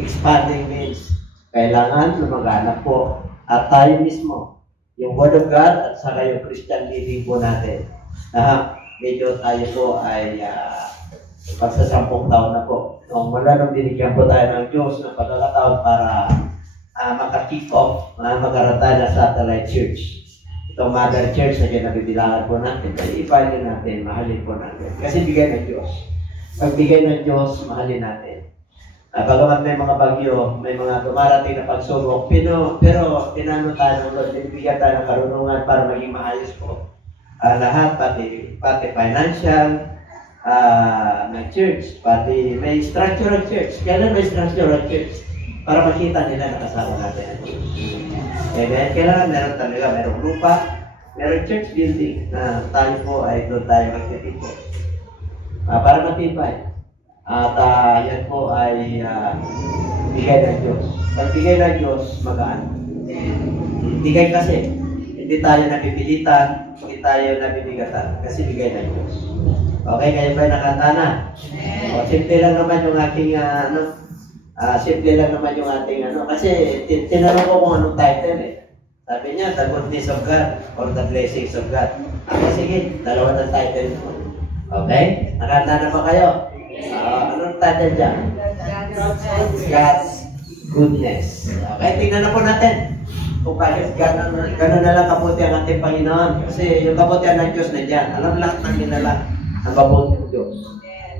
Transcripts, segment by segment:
expanding means kailangan lumaganap po. At tayo mismo, yung Word of God at saka yung Christian living po natin. Medyo tayo po ay pagsa 10 taon na po. Mula nung binigyan po tayo ng Diyos ng pagkakataon para maka-kick off, magkaroon tayo na satellite church. Itong mother church na kinabibilangan po natin, i-value natin, mahalin po natin. Kasi bigay ng Diyos. Pag bigay ng Diyos, mahalin natin. Bagamat may mga bagyo, may mga dumarating na pagsubok, pero tinanong tayo ng Lord, bibigyan tayo ng karunungan para maging maayos po. Lahat, pati financial, ng church, pati may structural church. Kailan may structural church? Para makita nila na kasama natin ang church. Amen. Kailangan meron talaga, merong lupa, merong church building na tayo po ay doon tayo magtitipon. Para matibay. At yan po ay bigay ng Diyos. Pag bigay ng Diyos, magaan. Bigay kasi, hindi tayo nabibilitan, hindi tayo nabibigatan, kasi bigay ng Diyos. Okay, kayo ba nakanta na? O, simple lang naman yung aking simple lang naman yung ating kasi tinanong ko kung anong title eh. Sabi niya, The Goodness of God or The Blessings of God. Sige, dalawa ng title mo. Okay? Nakanta na ba kayo? Anong title dyan? God's Goodness. Okay, tingnan na po natin kung bakit gano'n na lang kabuti ang ating Panginoon. Kasi yung kabutihan ng Diyos na dyan. Alam lahat ng ginala ang kabuti ng Diyos.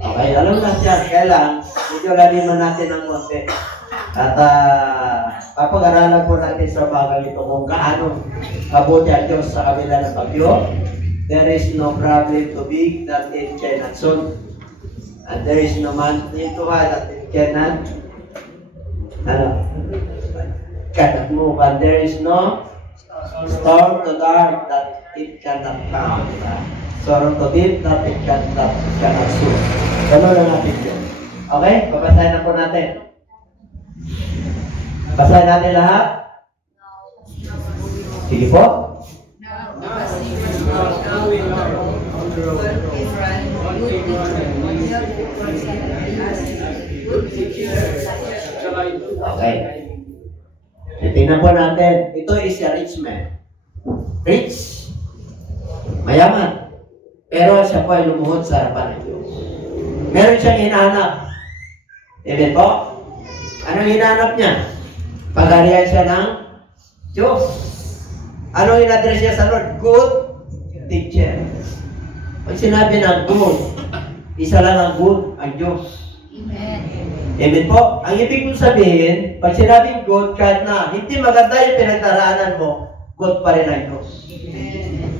Okay, alam lahat yan. Kaya lang, medyo laliman natin ng konti. At papag-aralan po natin sa bagay ito kung kaano kabuti ang Diyos sa kabila ng bagyo. There is no problem too big that it cannot solve. And there is no mountain too high that it cannot move. And there is no storm too dark that it cannot calm. Sorrow to deep that it cannot soothe. Ganun lang natin yun. Okay? Babasahin na po natin. Basahin natin lahat. Sige po. Okay. Tingnan po natin. Ito is a rich man. Rich. Mayaman. Pero siya po ay lumuhod sa harapan ng Diyos. Meron siyang hinahanap. Amen po? Anong hinahanap niya? Pagarihan siya ng Diyos. Anong in-address niya sa Lord? Good teacher. Pag sinabi ng good, isa lang ang good, ang Diyos. Amen. Amen po? Ang ibig kong sabihin, pag sinabing good, kahit na hindi maganda yung pinagdaraanan mo, good pa rin ang Diyos. Amen.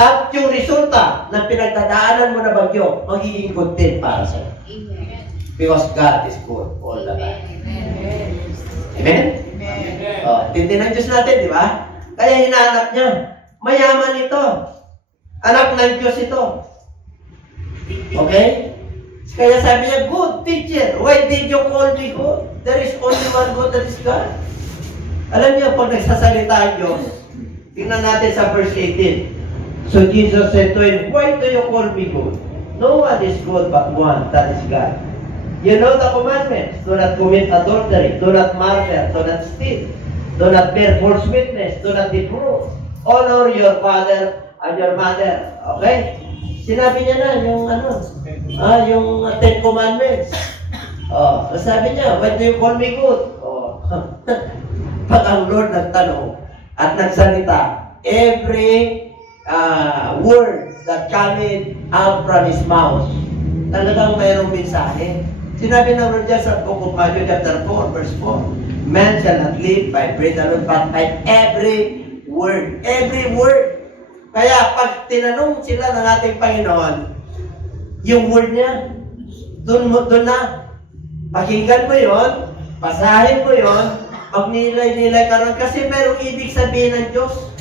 At yung resulta ng pinagdadaanan mo na bagyo, magiging good din para sa'yo. Amen. Because God is good all the time. Amen? Amen? Amen. Tindi ng Diyos natin, di ba? Kaya hinahanap niya. Mayaman ito. Anak ng Diyos ito. Okay? Kaya sabi niya, good teacher. Why did you call me good? There is only one God, that is God. Alam niyo, pag nagsasalita ang Diyos, tingnan natin sa verse 18. So Jesus said to him, why do you call me good? No one is good but one, that is God. You know the commandments. Do not commit adultery. Do not murder. Do not steal. Do not bear false witness. Do not defraud. Honor your father and your mother. Okay? Sinabi niya na yung yung 10 commandments. Sabi niya, why do you call me good? Pag ang Lord nagtanong at nagsalita, every word that coming out from His mouth, talagang mayroong mensahe. Sinabi ng Lord dyan sa book of Matthew chapter 4, verse 4, man shall not live by bread alone, but by every word. Every word. Kaya pag tinanong sila ng ating Panginoon, yung word niya, doon na. Pakinggan mo yon, basahin mo yon, magnilay-nilay ka ron, kasi mayroong ibig sabihin ng Diyos.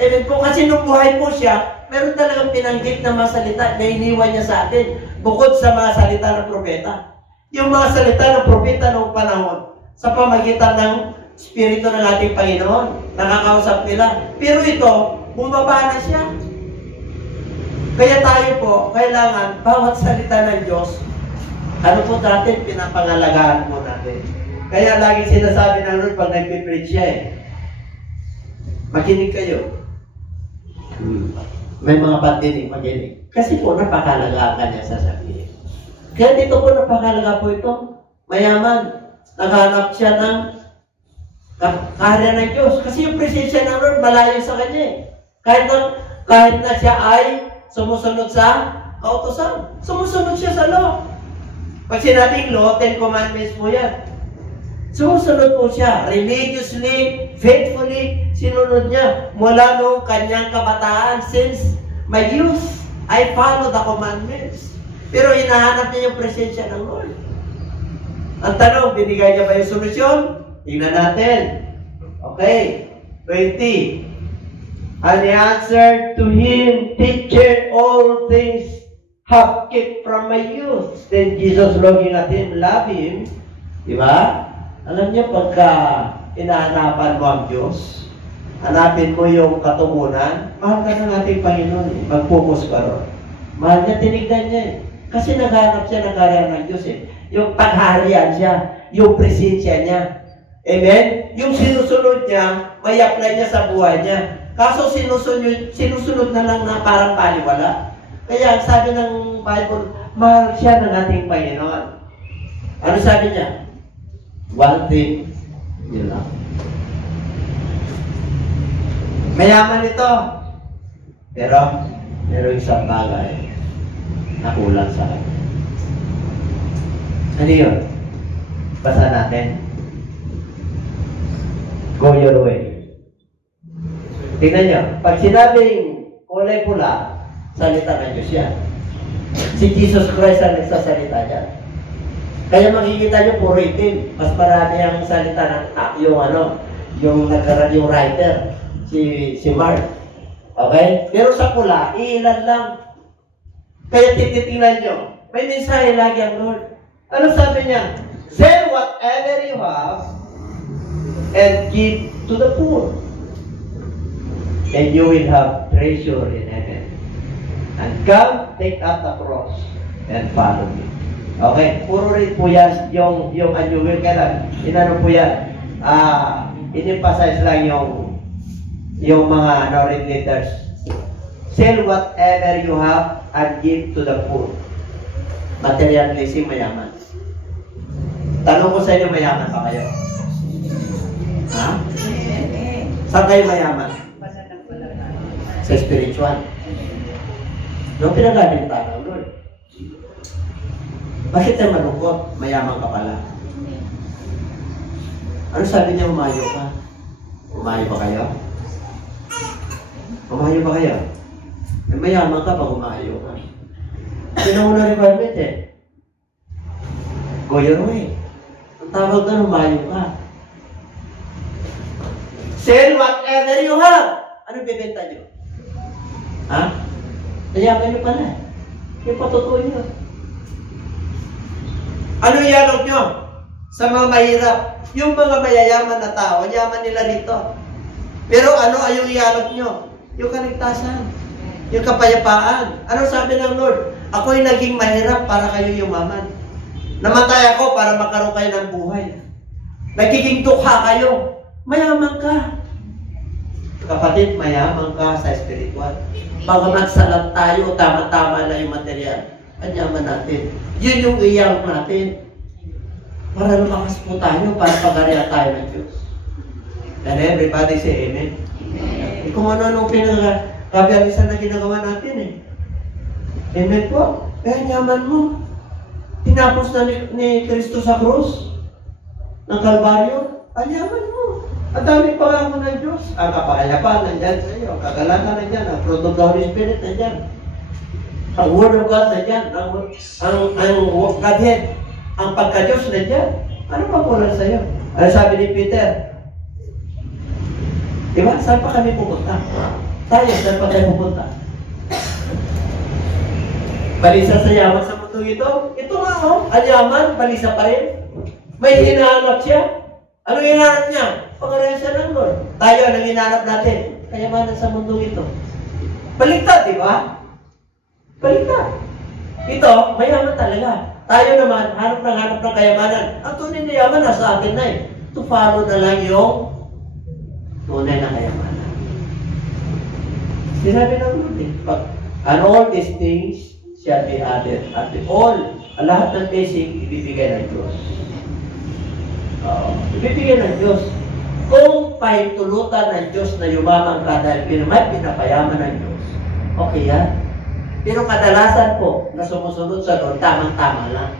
Amen po, kasi nung buhay po siya, meron talagang pinanggit na mga salita na iniwan niya sa atin, bukod sa mga salita ng propeta. Yung mga salita ng propeta noong panahon, sa pamagitan ng Espiritu ng ating Panginoon, nakakausap nila. Pero ito, bumaba na siya. Kaya tayo po, kailangan, bawat salita ng Diyos, ano po natin, pinapangalagaan po natin. Kaya lagi sinasabi ng Lord pag nagpipreach siya eh. Makinig kayo. May mga pandinig, makinig. Kasi po napakalaga ang kanya sasabihin. Kaya dito po napakalaga po ito. Mayaman. Naghanap siya ng kaharian ng Diyos. Kasi yung presensya ng Lord malayo sa kanya eh. Kahit na siya ay sumusunod sa kautusan. Sumusunod siya sa law. Pag sinabing law, 10 commandments po yan. Sumusunod po siya. Religiously, faithfully, sinunod niya. Mula noong kanyang kabataan, since my youth, I follow the commandments. Pero hinahanap niya yung presensya ng Lord. Ang tanong, binigay niya ba yung solusyon? Tingnan natin. Okay. 20. And he answered to him, Teacher, all things have kept from my youth. Then Jesus looking at him, love him. Diba? Alam niyo, pagka inahanapan mo ang Diyos, hanapin mo yung katugunan, mahal ka ng ating Panginoon. Mag-focus ka ron. Mahal niya, tinignan niya eh. Kasi naghanap siya ng karya ng Diyos eh. Yung pagharian siya, yung presensya niya. Amen? Yung sinusunod niya, may apply niya sa buhay niya. Kaso sinusunod na lang na parang paliwala. Kaya sabi ng Bible, mahal siya ng ating Panginoon. Ano sabi niya? One thing, yun lang. Mayaman ito. Pero, meron isang bagay na kulang sa kanya. Ano yun? Basa natin. Go your way. Tingnan nyo. Pag sinabing kulay pula, salita ng Diyos yan. Si Jesus Christ ang nagsasalita niya. Kaya makikita nyo puro itim. Mas marami ang salita ng yung writer, si Mark. Okay? Pero sa pula, ilan lang. Kaya tititingnan nyo. May mensahe lagi ang Lord. Ano sabi niya? Sell whatever you have and give to the poor. And you will have treasure in heaven. And come, take up the cross and follow me. Okay, puro rin po yan, yung annual kailan, inano po yan, in-emphasize lang yung mga red letters. Sell whatever you have and give to the poor. Materialism, mayaman. Tanong ko sa inyo, mayaman pa kayo? Ha? Saan kayo mayaman? Sa spiritual. No, pinagaling tayo, Lord. Bakit tayo malungkot? Mayaman ka pala. Ano sabi niya, umayo ka? Umayo ba kayo? Umayo ba kayo? Mayaman ka pag umayo ka. Sinauna requirement eh. Go your way. Ang tawag na, umayo ka. Sell whatever you have. Ano bibenta niyo? Ha? Mayaman niyo pala. Yung patutuin niyo. Ano ialog nyo? Sa mga mahirap. Yung mga mayayaman na tao, yaman nila rito. Pero ano ay yung ialog nyo? Yung kaligtasan. Yung kapayapaan. Ano sabi ng Lord? Ako'y naging mahirap para kayo yumaman. Namatay ako para magkaroon kayo ng buhay. Nagiging tukha kayo. Mayaman ka. Kapatid, mayaman ka sa spiritual. Bagamat salat tayo, tama-tama na yung material. Ang yaman natin. Yun yung iyak natin. Para lumakas po tayo, para pag-ariya tayo ng Diyos. And everybody say amen. Amen. Kung ano-anong pinagkabialisan na ginagawa natin eh. Amen po. Kaya yaman mo. Tinapos na ni Kristo sa krus ng Kalbaryo. Ang yaman mo. Ang daming pangako ng Diyos. Ang kapakayapan nandyan sa iyo. Ang kagalakan nandyan. Ang fruit of the Holy Spirit nandyan. Ang Word of God na dyan, ang Godhead, ang pagka-Diyos na dyan. Ano pa kulang sa'yo? Ano sabi ni Peter? Diba? Saan pa kami pupunta? Tayo, saan pa tayo pupunta? Balisa sa yaman sa mundo ito? Ito nga ang yaman, balisa pa rin. May hinahanap siya. Anong hinahanap niya? Pangarayan siya ng Lord. Tayo, anong hinahanap natin? Kayamanan sa mundo ito. Baliktad, di ba? Baliktad. Ito, mayaman talaga. Tayo naman, hanap ng kayamanan. Ang tunay na yaman, nasa atin na eh. To follow na lang yung tunay na kayamanan. Sinabi ng Lord eh. And all these things shall be added. At lahat ng blessing, ibibigay ng Diyos. Ibibigay ng Diyos. Kung pahintulutan ng Diyos na yumaman ka dahil pinapayaman ng Diyos, okay yan. Pero kadalasan po, na sumusunod sa Lord, tamang-tama lang.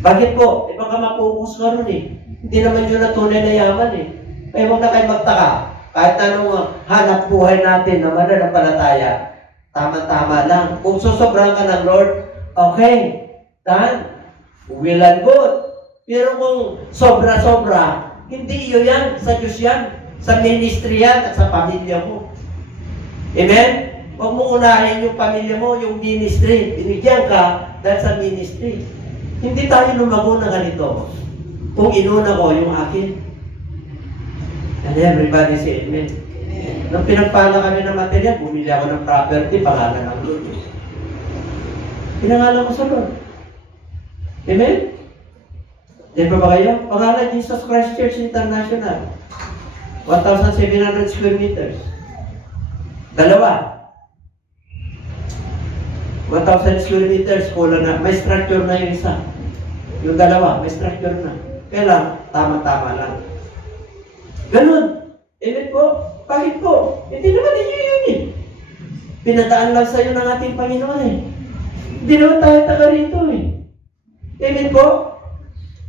Bakit po? Baka mapukus ka rin eh. Hindi naman yun na tunay na yaman eh. Kaya huwag na kayo magtaka. Kahit anong hanap buhay natin na mananampalataya, tama-tama lang. Kung susobrang ka ng Lord, okay, done. Will and good. Pero kung sobra-sobra, hindi iyo yan. Sa Diyos yan. Sa ministry yan at sa pamilya mo. Amen? Huwag mo unahin yung pamilya mo, yung ministry. Binigyan ka dahil sa ministry. Hindi tayo lumago na ganito. Kung inuna ko yung akin. And everybody say amen. Nung pinagpala kami ng material, bumili ako ng property, pangalan ng Lord. Pinangalan ko sa Lord. Amen? Di ba kayo? Pangalan Jesus Christ Church International. 1,700 square meters. Dalawa. 1,000 square meters, kulang na. May structure na yung isa. Yung dalawa, may structure na. Kailan? Tama-tama lang. Ganun. Amen po? Bakit po? Hindi naman ninyo yun eh. Pinadaan lang sa'yo ng ating Panginoon eh. Hindi naman tayo taga rito eh. Amen po?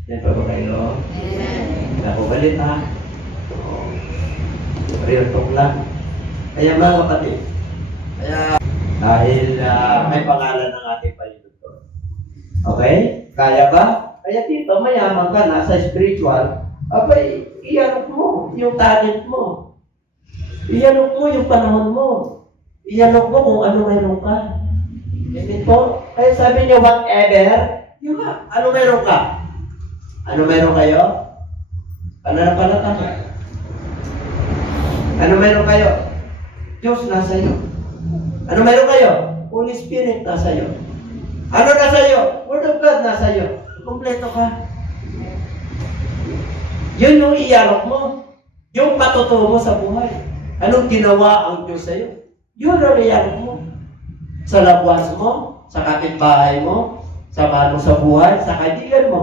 Yan pa ba kayo? Amen. Ako galit ha? Oo. Real talk lang. Kaya mga kapatid, dahil may pangalan ng ating Panginoon. Okay? Kaya ba? Kaya dito, mayaman ka na sa spiritual, abay, iyanok mo yung talent mo. Iyanok mo yung panahon mo. Iyanok mo kung ano mayroon ka. Amen po? Kaya sabi niya, whatever, you have. Ano mayroon ka? Ano mayroon kayo? Pananampalataya. Ano mayroon kayo? Diyos nasa iyo. Ano mayroon kayo? Holy Spirit nasa iyo. Ano nasa iyo? Word of God nasa iyo. Kompleto ka. Yun yung iyarok mo. Yung patutuo mo sa buhay. Anong ginawa ang Diyos sa iyo? Yun ang iyarok mo. Sa labwas mo, sa kapitbahay mo, sa mahal mo sa buhay, sa kaibigan mo,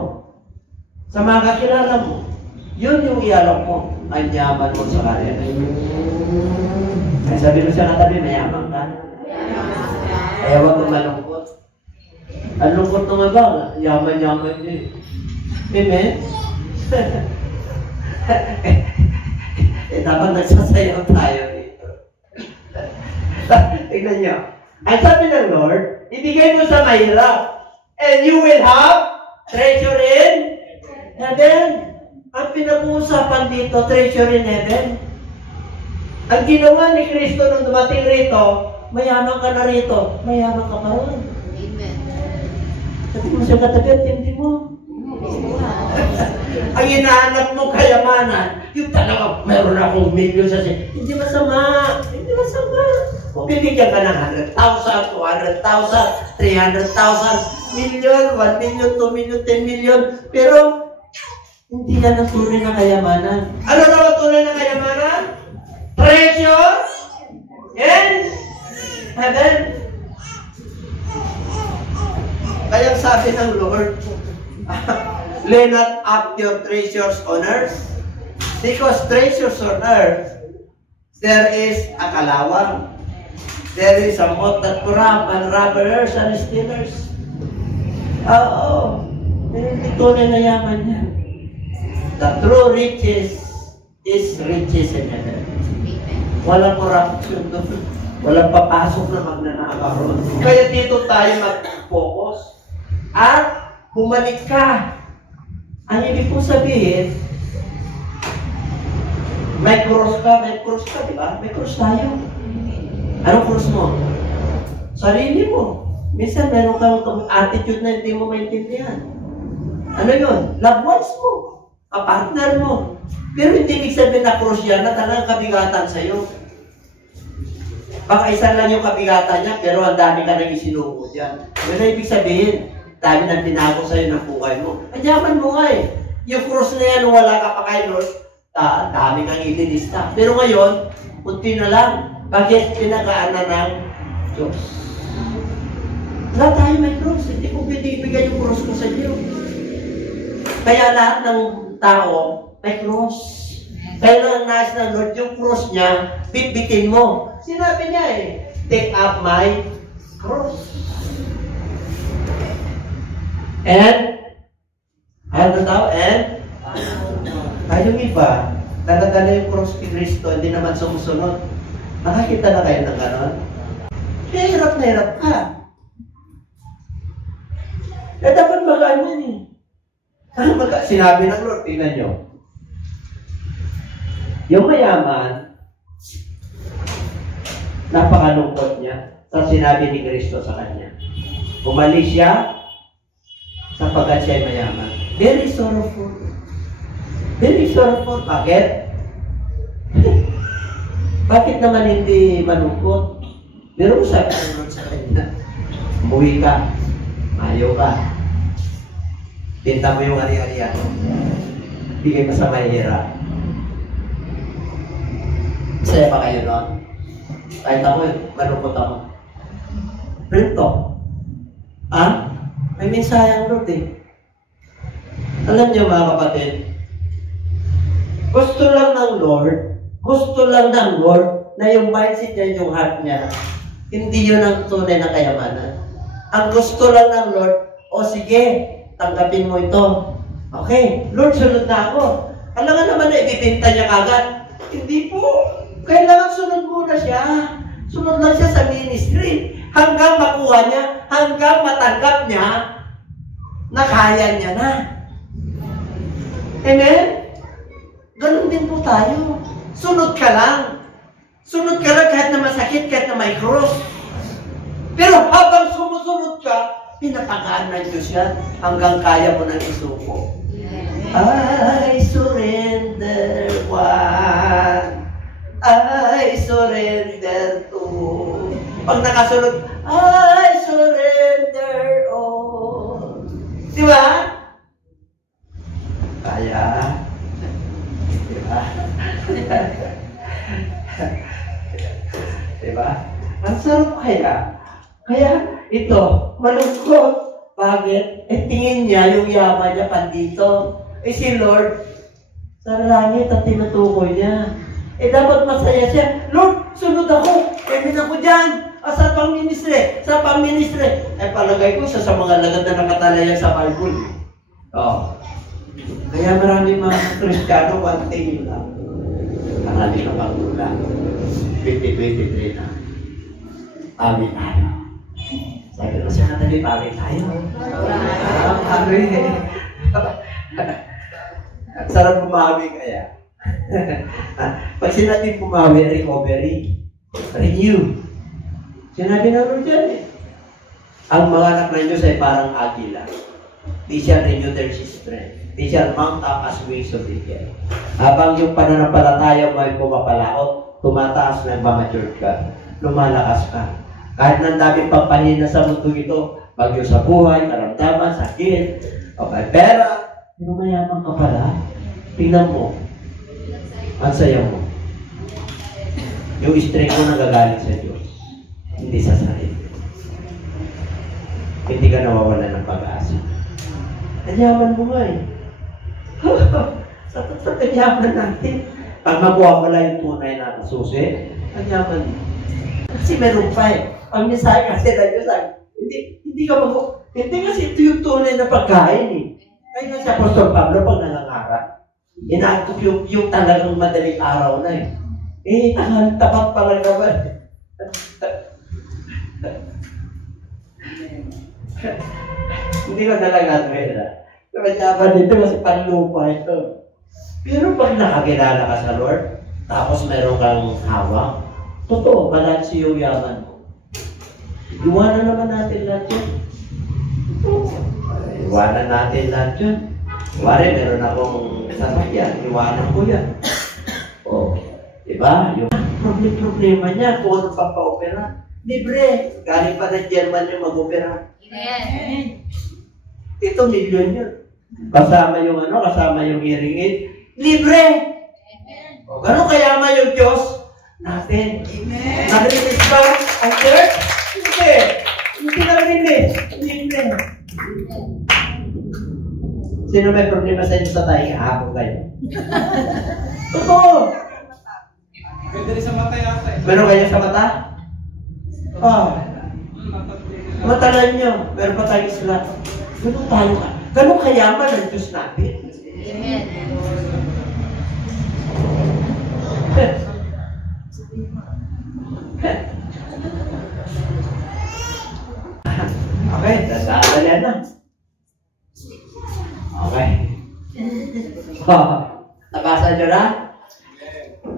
sa mga kakilala mo. Yun yung iyarok mo. Ang yaman mo sa kanya. Kaya sabi mo siya katabi, mayaman ka. Kaya huwag kong malungkot. Ang lungkot ng iba, yaman-yaman din. Amen? Dapat nagsasayaw tayo dito. Tignan nyo. Ang sabi ng Lord, ibigay mo sa mahirap, and you will have treasure in heaven. Ang pinag-uusapan dito, treasure in heaven. Ang ginawa ni Kristo nung dumating rito, mayaman ka na rito, mayaman ka pa rin. Amen. Sabi mo siya katabi, hindi mo. Ang hinahanap mo kayamanan, yung talaga, meron akong milyon sa siya. Hindi masama. Hindi masama. Kung bibigyan ka ng 100,000, 200,000, 300,000, million, 1 million, 2 million, 10 million, pero hindi yan ang tunay na kayamanan. Ano na ang tunay na kayamanan? Treasure in heaven. Kaya sabi ng Lord, lay not up your treasures on earth, because treasures on earth, there is a kalawang, there is a moth that corrupt, and robbers and stealers. Oo, hindi tunay na yaman yan. The true riches is riches in heaven. Walang corruption doon. Walang papasok na magnanakaw. Kaya dito tayo mag-focus. At bumalik ka. Ang ibig kong sabihin, may cross ka, di ba? May cross tayo. Anong cross mo? Sarili mo. Minsan meron kang attitude na hindi mo maintindihan. Ano yun? Loved ones mo. Kapartner mo. Pero hindi ibig sabihin na cross yan na talagang kabigatan sa'yo. Baka isa lang yung kabigatan niya, pero ang dami ka nang isinuko dyan. Yun na ibig sabihin, dami nang tinago sa'yo ng buhay mo. Anyaman mo nga eh. Yung cross na yan, wala ka pa kay Lord, dami kang ililista. Pero ngayon, kunti na lang. Bakit pinagaan na ng Diyos? Wala tayo may cross. Hindi ko binibigay yung cross ko sa Diyos. Kaya lahat ng tao may cross. Kaya lang nais ng Lord, yung cross niya, bitbitin mo. Sinabi niya eh, take up my cross. And, ano daw? And, yung iba, dala-dala yung cross ni Kristo, hindi naman sumusunod. Nakakita na kayo ng ganon? Kaya hirap na hirap ka. Eh, dapat magaan yan eh. Sinabi ng Lord, tingnan nyo. Yung mayaman, napakalungkot niya sa sinabi ni Kristo sa kanya. Umalis siya sapagkat siya ay mayaman. Very sorrowful. Very sorrowful. Bakit? Bakit naman hindi malungkot? Pero sabi ng Lord sa kanya, umuwi ka, ayaw ka. Tinta mo yung ari-arian. Bigay mo sa mahirap. Masaya pa kayo noon? Kahit ako, malungkot ako. Printo. May mensahe ang Lord eh. Alam niyo mga kapatid, gusto lang ng Lord na yung mindset niya, yung heart niya, hindi yun ang tunay na kayamanan. Ang gusto lang ng Lord, o sige, tanggapin mo ito. Okay, Lord, sunod na ako. Alam nga naman na ibibinta niya kagad. Hindi po. Kailangan sunod muna siya. Sunod lang siya sa ministry. Hanggang makuha niya, hanggang matanggap niya, na kaya niya na. Amen? Ganun din po tayo. Sunod ka lang. Sunod ka lang kahit na masakit, kahit na may cross. Pero habang sumusunod ka, pinapagaan ng Diyos yan hanggang kaya mo nang isuko. I surrender one. I surrender two. Pag nakasunod, I surrender all. Di ba? Kaya. Di ba? Di ba? Ang sarap kaya. Kaya ito, malungkot. Bakit? Tingin niya yung yaman niya pandito. Si Lord, sa langit at tinutukoy niya. Dapat masaya siya. Lord, sunod ako. Emin ako dyan. Sa pang-ministry. Sa pang-ministry. Palagay ko sa mga lagad na nakatalayan sa Bible. Kaya marami mga Kristiyano, konti lang. Marami na pagkulang. 2023 na. Amin tayo. Sabi ko siya natin, amin tayo. Amin. Sarap bumawi kaya. Pag sinabi bumawi, recovery, renew. Sinabi na rin dyan eh. Ang mga anak ng Diyos ay parang agila. They shall renew their strength. They shall mount up as wings of eagle. Habang yung pananampalataya may pumapalaot, tumataas na mamature ka, lumalakas ka. Kahit nang daming pampahina sa mundo ito, bagyo sa buhay, karamdaman, sakit, o may pera, pero mayaman ka pala. Tingnan mo. Ang saya mo. Yung strength mo nagagaling sa Diyos. Hindi sa sarili. Hindi ka nawawala ng pag-asa. Kanyaman mo nga eh. Sa kanyaman natin. Pag makuha mo lang yung tunay na susi, kanyaman mo. Kasi meron pa eh. Pag mensahe kasi na Diyos, hindi ka hindi kasi ito yung tunay na pagkain eh. Kaya nga si Apostol Pablo pag nangangarap, inaantok yung talagang madaling araw na eh. Tapat pala naman. Hindi ko talaga pwera. Kamanyaman dito kasi panlupa ito. Pero pag nakakilala ka sa Lord, tapos meron kang hawak, totoo, balanse yung yaman mo. Iwanan naman natin lahat yun. Iwanan natin lahat yun. Wari, meron akong sasakyan. Iwanan ko yan. Diba? Yung Problema niya kung ano pa-opera. Libre. Galing pa ng German yung mag-opera. Amen. Ito, milyon yun. Kasama yung kasama yung hearing aid. Libre! O, ganun kayaman yung Diyos natin. Amen. Narinig ba ang church? Hindi. Hindi narinig. Libre. Sino may problema sa inyo sa tayo? Hapon kayo. Totoo. Pwede rin sa mata yata eh. Meron kayo sa mata? Matalan nyo. Meron pa tayo sila. Ganun tayo ka. Ganun kayaman ang Diyos natin. Amen. Okay, dadali na. Okay. Nabasa nyo na?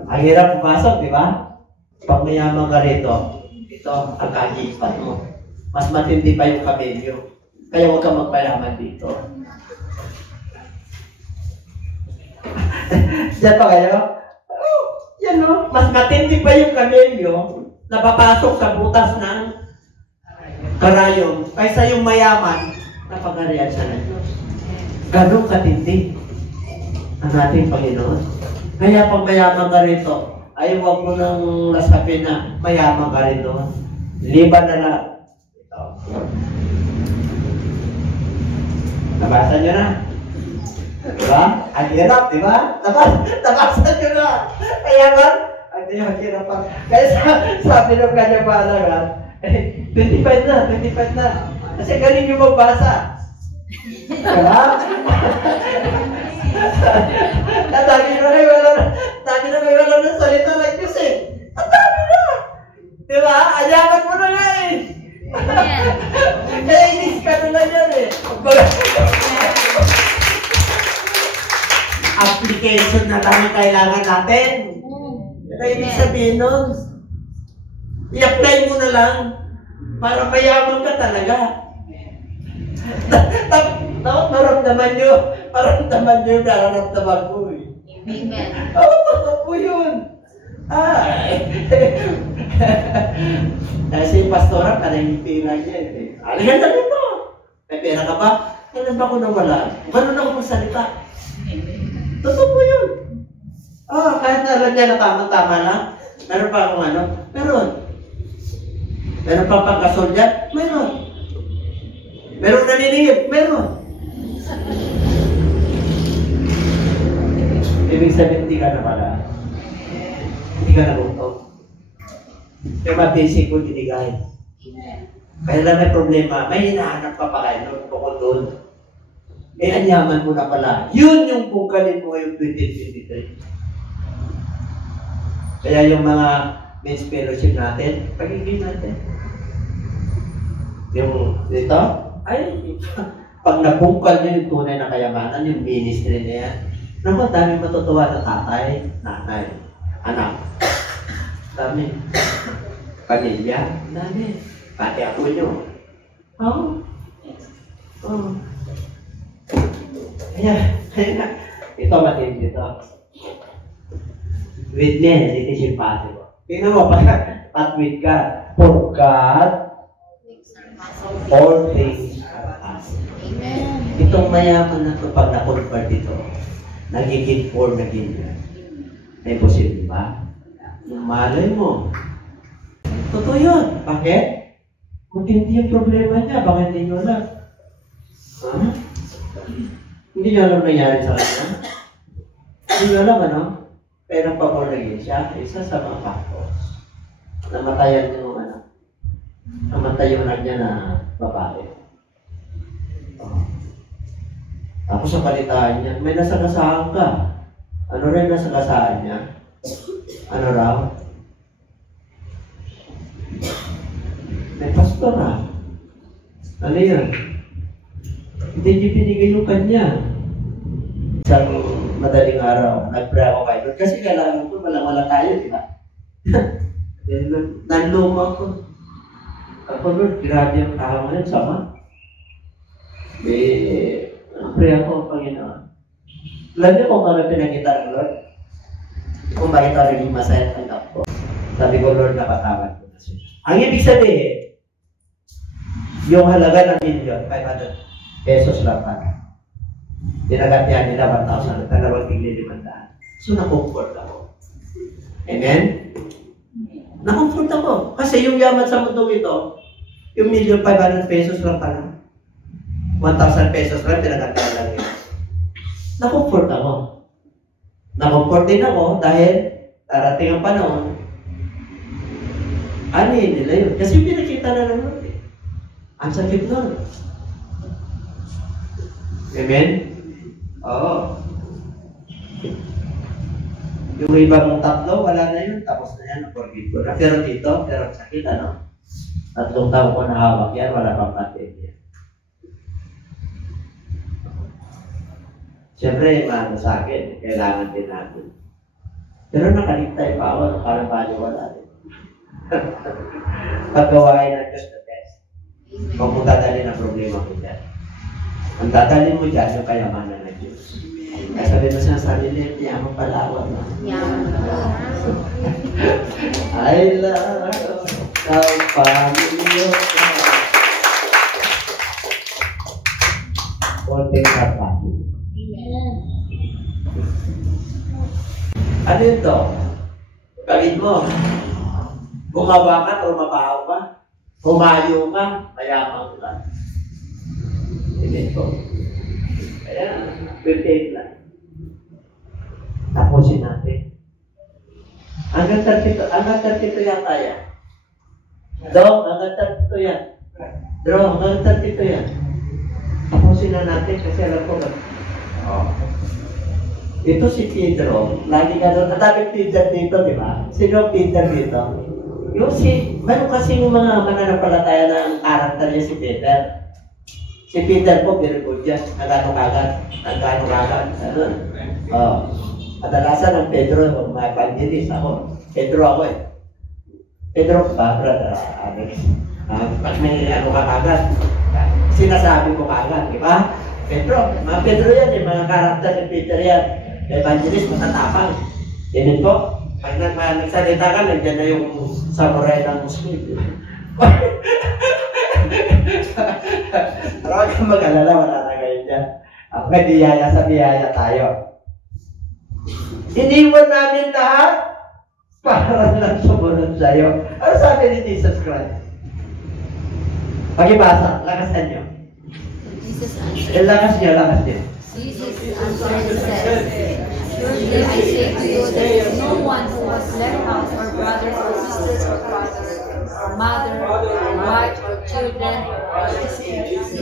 Ang hirap pumasok, di ba? Pag mayaman ka rito, ito ang kagipan mo. Mas matindi pa yung kamelyo. Kaya huwag kang magpayaman dito. Diyan pa kayo? Oh, yan o. Mas matindi pa yung kamelyo na papasok sa butas ng karayon kaysa yung mayaman na pag-arian siya ng Diyos. Ganun katindi ang ating Panginoon. Kaya pag mayaman ka rito, ay huwag mo nang nasabin na mayaman ka rito. Liban na lang. Ito. Nabasa nyo na? Diba? Ang hirap, diba? Nabasa nyo na. Kaya ba? Ang hirap pa. Kaya sabi ng kanyang panagan, 25 na. Kasi galing yung magbasa. Diba? Dami na may wala ng salita ng Diyos eh. Ang dami na. Diba? Ayaman mo na nga eh. Kaya inis ka na lang yan eh. Application na lang ang kailangan natin. Kaya ibig sabihin nun, i-apply mo na lang para mayaman ka talaga. Dapat maramdaman nyo yung nararamdaman mo eh. Amen. Totoo po yun. Kasi yung pastora, kanahingipin lang yan eh. Alihan na dito. May pera ka ba? Kailan ba ako nawala? Ganun ako magsalita. Totoo po yun. Kahit na alam niya na tama-tama na, meron pa akong meron. Meron pa pagkasol dyan? Meron. Meron naniningip? Meron. Ibig sabihin, hindi ka na pala. Hindi ka na luto. Yung mga basic ko dinigay. Kaya lang may problema, may hinahanap ka pa kayo bukod doon. Anyaman mo na pala. Yun yung bukalin mo ngayong 2023. Kaya yung mga men's fellowship natin, pagiging natin. Yung dito, pag nabungkal nyo yung tunay na kayamanan, yung ministry na yan, naman, dami matutuwa na tatay, nanay, anak. Dami. Pamilya, dami. Pati ako nyo. Kaya ito matindi ito. Witness, it is impossible. Tingnan mo, pat with God. For God, all things are possible. Amen. Itong mayaman na ito, pag na-convert ito, nagiging poor na ganyan. May posible ba? Malay mo. Totoo yun. Bakit? Kung hindi yung problema niya, bakit hindi nyo alam? Hindi nyo alam nangyari sa kanya? Hindi nyo alam, Pero pa-poor na ganyan siya, isa sa mga factors. Namatayan yung namatay yung anak niya na babae. Tapos sa palitaan niya, may nasagasahan ka. Ano rin nasagasahan niya? Ano raw? May pastor Ano yun? Hindi niyo binigay yung kanya. Isang madaling araw, nag-pray ako kayo. Kasi kailangan ko, wala tayo, di ba? Nanluma ko. Ako Lord, grabe ang tao ngayon, sama. Pray ako, Panginoon. Alam niyo kung ano pinagkita ng Lord? Kung bakit ako naging masaya ng tanggap ko. Sabi ko, Lord, napatawad ko na siya. Ang ibig sabihin, yung halaga ng $1,500,000 lang pa. Tinagatian nila 1,000 at 2,500. So, na-comfort ako. Amen? Na-comfort ako. Kasi yung yaman sa mundo ito, yung $1,500,000 lang pala. 1,000 pesos lang, tinagatian lang yun. Na-comfort ako. Na-comfort din ako dahil darating ang panahon, anin nila yun. Kasi pinakita na lang nun eh. Ang sakit nun. Amen? Oo. Yung ibang tatlo, wala na yun. Tapos na yan, na-forgive ko na. Pero dito, pero sakit ano? 3 taon ko na hawak yan, wala pang patin yan. Siyempre, maano sa akin, kailangan din natin. Pero nakaliktay pa ako, parang wala din. Paggawain ng Diyos the best. Kung dadalhin ang problema ko dyan. Ang dadalhin mo dyan, yung kayamanan ng Diyos. Kaya sabi mo sa sarili, yaman palawan mo. Yaman palawan. I love the family of God. Konting kapatid. Ano yun to? Gawin mo. Gumawa ka o mabaho ka. Humayo ka, mayaman ka. Hindi ko. Kaya, 28 lang. Tapusin natin. Hanggang 32 yan kaya. Dong, hanggang 32 yan. Dro, hanggang 32 yan. Tapusin na natin kasi alam ko. Oh. Ito si Pedro, lagi ka doon. Ang daming Peter dito, di ba? Sino Peter dito? Yung meron kasing mga mananampalataya na ang karakter niya si Peter. Si Peter po, very good yan. Nagano kagad. Ano? Oh. Kadalasan ng Pedro, mga evangelist ako. Pedro ako eh. Pedro ba, brother Alex? Pag may ano ka kagad, sinasabi ko kagad, di ba? Pedro, mga Pedro yan eh, mga karakter ni Peter yan. Evangelist, matatapang. Ganun po. Pag nagsalita ka, nandiyan na yung samurai ng Muslim. Pero huwag kang mag-alala, wala na kayo dyan. Ang biyaya sa biyaya tayo. Iniwan namin lahat para lang sumunod sa'yo. Ano sabi ni Jesus Christ? Pag-ibasa, lakasan nyo. Lakas nyo. Jesus answered and said, Surely I say to you, there is no one who has left house or brothers or sisters or fathers or mother or wife or children for my sake and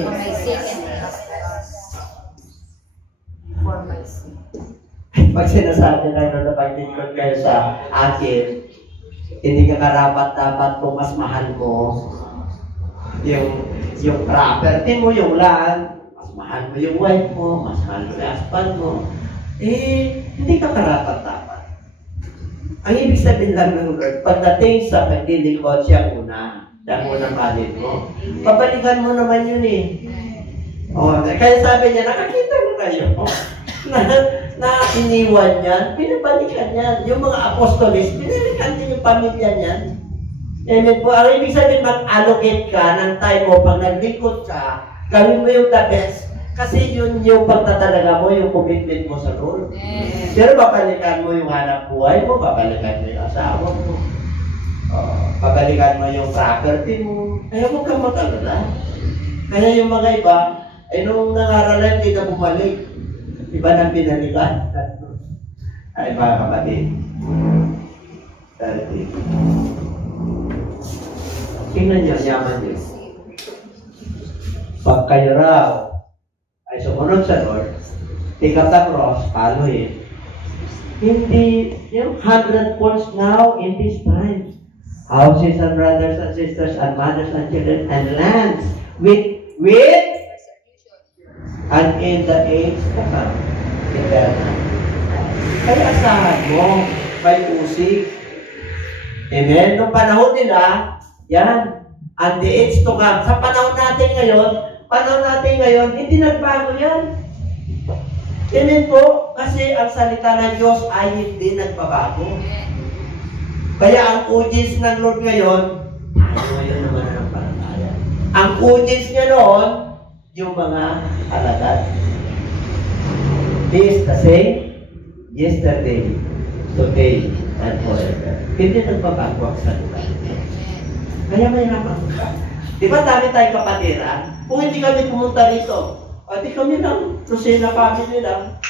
for my sake. Pag sinasabi na na paglingkod kayo sa akin, hindi ka karapat-dapat kung mas mahal mo yung property mo, yung land, mahal mo yung wife mo, mas mahal mo yung husband mo, hindi ka karapat-dapat. Ang ibig sabihin lang ng Lord, pagdating sa paglilingkod siya una, siya unang kalit mo, pabalikan mo naman yun eh. Kaya sabi niya, nakakita mo kayo na iniwan yan, pinabalikan yan. Yung mga apostolis, pinabalikan din yung pamilya niyan. Amen po. Ang ibig sabihin, mag-allocate ka ng time mo pag naglingkod ka, gawin mo yung the best. Kasi yun yung pagtatalaga mo, yung commitment mo sa Lord. Pero babalikan mo yung hanap buhay mo, babalikan mo yung asawa mo. Babalikan mo yung property mo. Kaya huwag kang mag-alala. Kaya yung mga iba, ay nung nangaralan, hindi na bumalik. Iba nang binalikan. Ay mga kapatid. Tingnan niyo, yaman niyo. Pag kayo raw ay sumunod sa Lord, take up the cross, follow Him. Hindi, yung 100 falls now in this time. Houses and brothers and sisters and mothers and children and lands with and in the age to come. Eternal. Kaya asahan mo, may usik. Amen? Nung panahon nila, yan, and the age to come. Sa panahon natin ngayon, hindi nagbago yan. Amen po, kasi ang salita ng Diyos ay hindi nagbabago. Kaya ang audience ng Lord ngayon, tayo ngayon naman ang palataya. Ang audience niya noon, yung mga alagad. He is the same yesterday, today, and forever. Hindi nagbabago ang salita. Kaya mayroon ka. Di ba dami tayong kapatiran? Kung hindi kami pumunta rito, di kami lang, Lucena family lang.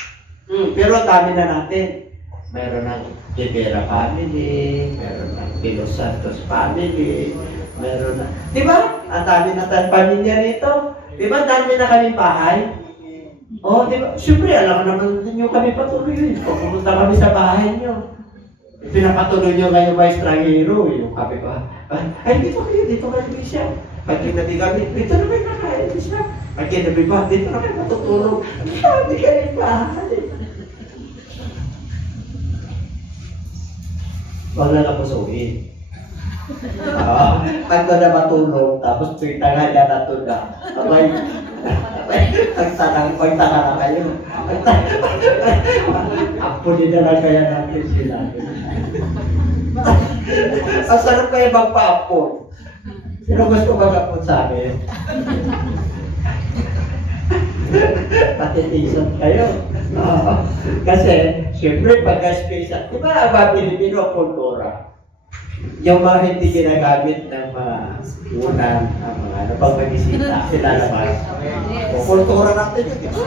Pero dami na natin. Meron ng Rivera family, meron ng Pilos Santos family, meron na. Di ba? Ang dami na tayong pamilya rito. Di ba? Dami na kaming bahay. Oh, di ba? Siyempre, alam naman nyo kami patuloy yun. Kung pumunta kami sa bahay nyo. Pinapatuloy nyo ngayon ba estrangero? Yung kami ba? Ay, dito kayo, Bishop. Pag kinabi kami, dito na kayo kakain, Bishop. Pag kinabi ba, dito na kayo matutulog. Hindi kayo bahay. Huwag na napusuin. Pag na matulog, tapos tuwing tanghali na tunda. Abay, pagtaka na kayo. Apunin na lang kaya natin sila. Ang sarap kayo magpa-apon. Sino gusto mag-apon sa amin? Patitisan kayo. Kasi, siyempre, pagka-space, di ba ang mga Pilipino, kultura? Yung mga hindi ginagamit ng mga unan, ang mga napagbisita, sila naman. Kultura natin yun, di ba?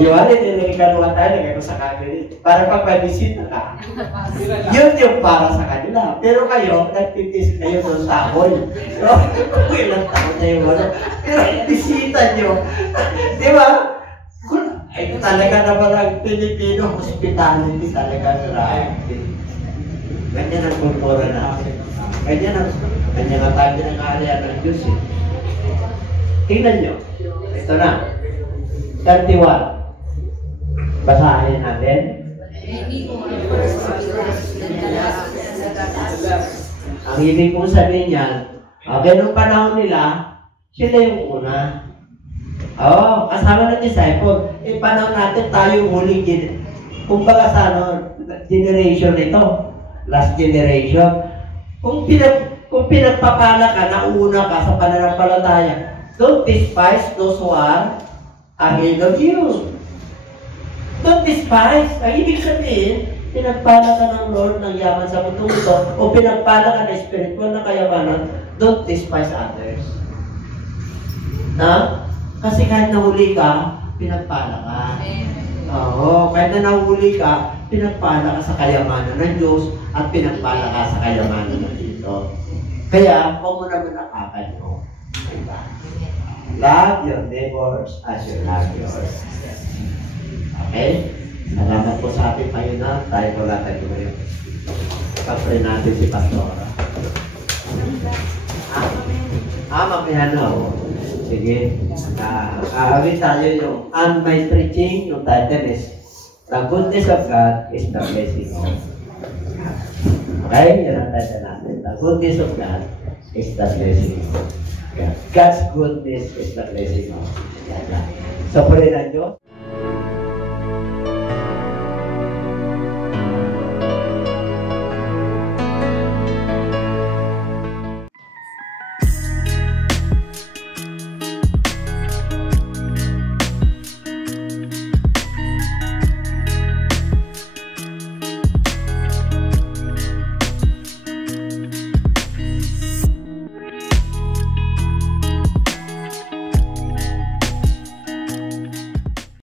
Yung ano, nililigaluhan tayo, nagano sa kanila. Para pagbisita ka. Yun yung para sa kanila. Pero kayo, nagtitis kayo sa sahol. So, kung ilang taon na yung ano. Pero bisita nyo. Di ba? Ay, talaga naman ang Pilipino, hospitality talaga grabe. Ganyan ang kultura natin. Ganyan ang tayo ng area ng Diyos. Tingnan nyo. Ito na. 31. Basahin natin. Ang ibig kong sabihin niyan, ganung panahon nila, sila yung una. Kasama ng disciple. Panahon natin tayo huling kumbaga sa generation ito. Last generation. Kung pinagpapala ka, nauna ka sa pananampalataya, don't despise those who are ahead of you. Don't despise. Ang ibig sabihin, pinagpala ka ng Lord ng yaman sa mundo ito, o pinagpala ka ng spiritual na kayamanan, don't despise others. Kasi kahit nahuli ka, pinagpala ka. Kahit na nahuli ka, pinagpala ka sa kayamanan ng Diyos at pinagpala ka sa kayamanan ng dito. Kaya, huwag mo naman nakakan mo. Diba? Love your neighbors as you love yours. Okay? Salamat po sa ating Panginoon. Tayo wala tayo ngayon. Pag-pray natin si Pastora. Mamaya na o. Sige. Awit tayo yung on my preaching, yung title is The Goodness of God is the Blessing of God. Okay? Yan ang title natin. The Goodness of God is the Blessing of God. God's goodness is the blessing of God. So, pray na Diyos.